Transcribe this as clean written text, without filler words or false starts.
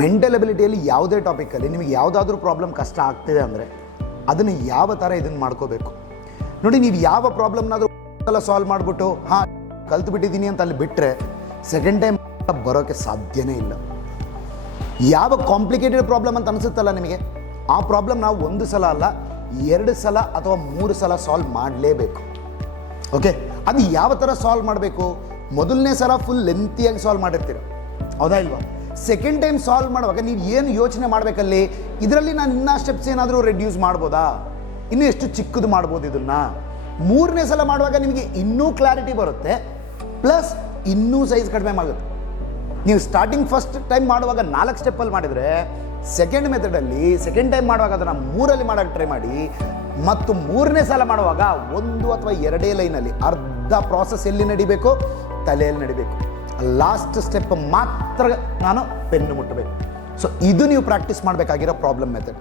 Mental ಎಬಿಲಿಟಿಯಲ್ಲಿ ಯಾವುದೇ ಟಾಪಿಕಲ್ಲಿ ನಿಮಗೆ ಯಾವುದಾದ್ರೂ ಪ್ರಾಬ್ಲಮ್ ಕಷ್ಟ ಆಗ್ತಿದೆ ಅಂದರೆ ಅದನ್ನು ಯಾವ ಥರ ಇದನ್ನು ಮಾಡ್ಕೋಬೇಕು ನೋಡಿ. ನೀವು ಯಾವ ಪ್ರಾಬ್ಲಮ್ನಾದರೂ ಎಲ್ಲ ಸಾಲ್ವ್ ಮಾಡಿಬಿಟ್ಟು ಕಲ್ತು ಬಿಟ್ಟಿದ್ದೀನಿ ಅಂತ ಅಲ್ಲಿ ಬಿಟ್ಟರೆ ಸೆಕೆಂಡ್ ಟೈಮ್ ಬರೋಕ್ಕೆ ಸಾಧ್ಯನೇ ಇಲ್ಲ. ಯಾವ ಕಾಂಪ್ಲಿಕೇಟೆಡ್ ಪ್ರಾಬ್ಲಮ್ ಅಂತ ಅನಿಸುತ್ತಲ್ಲ ನಿಮಗೆ, ಆ ಪ್ರಾಬ್ಲಮ್ ನಾವು ಒಂದು ಸಲ ಅಲ್ಲ 2 ಸಲ ಅಥವಾ 3 ಸಲ ಸಾಲ್ವ್ ಮಾಡಲೇಬೇಕು. ಓಕೆ, ಅದು ಯಾವ ಥರ ಸಾಲ್ವ್ ಮಾಡಬೇಕು? ಮೊದಲನೇ ಸಲ ಫುಲ್ ಲೆಂತಿಯಾಗಿ ಸಾಲ್ವ್ ಮಾಡಿರ್ತೀರ, ಹೌದಾ ಇಲ್ವಾ? ಸೆಕೆಂಡ್ ಟೈಮ್ ಸಾಲ್ವ್ ಮಾಡುವಾಗ ನೀವು ಏನು ಯೋಚನೆ ಮಾಡಬೇಕಲ್ಲಿ, ಇದರಲ್ಲಿ ನಾನು ಇನ್ನೂ ಸ್ಟೆಪ್ಸ್ ಏನಾದರೂ ರೆಡ್ಯೂಸ್ ಮಾಡ್ಬೋದಾ, ಇನ್ನೂ ಎಷ್ಟು ಚಿಕ್ಕದು ಮಾಡ್ಬೋದು ಇದನ್ನು. 3ನೇ ಸಲ ಮಾಡುವಾಗ ನಿಮಗೆ ಇನ್ನೂ ಕ್ಲಾರಿಟಿ ಬರುತ್ತೆ, ಪ್ಲಸ್ ಇನ್ನೂ ಸೈಜ್ ಕಡಿಮೆ ಆಗುತ್ತೆ. ನೀವು ಸ್ಟಾರ್ಟಿಂಗ್ ಫಸ್ಟ್ ಟೈಮ್ ಮಾಡುವಾಗ 4 ಸ್ಟೆಪ್ಪಲ್ಲಿ ಮಾಡಿದರೆ ಸೆಕೆಂಡ್ ಮೆಥಡಲ್ಲಿ ಸೆಕೆಂಡ್ ಟೈಮ್ ಮಾಡುವಾಗ ಅದನ್ನು 3ಅಲ್ಲಿ ಮಾಡೋಕ್ಕೆ ಟ್ರೈ ಮಾಡಿ. ಮತ್ತು 3ನೇ ಸಲ ಮಾಡುವಾಗ 1 ಅಥವಾ 2 ಲೈನಲ್ಲಿ ಅರ್ಧ ಪ್ರಾಸೆಸ್ ಎಲ್ಲಿ ನಡಿಬೇಕು, ತಲೆಯಲ್ಲಿ ನಡಿಬೇಕು. ಲಾಸ್ಟ್ ಸ್ಟೆಪ್ ಮಾತ್ರ ನಾನು ಪೆನ್ನು ಮುಟ್ಟಬೇಕು. ಸೊ ಇದು ನೀವು ಪ್ರಾಕ್ಟೀಸ್ ಮಾಡಬೇಕಾಗಿರೋ ಪ್ರಾಬ್ಲಮ್ ಮೆಥಡ್.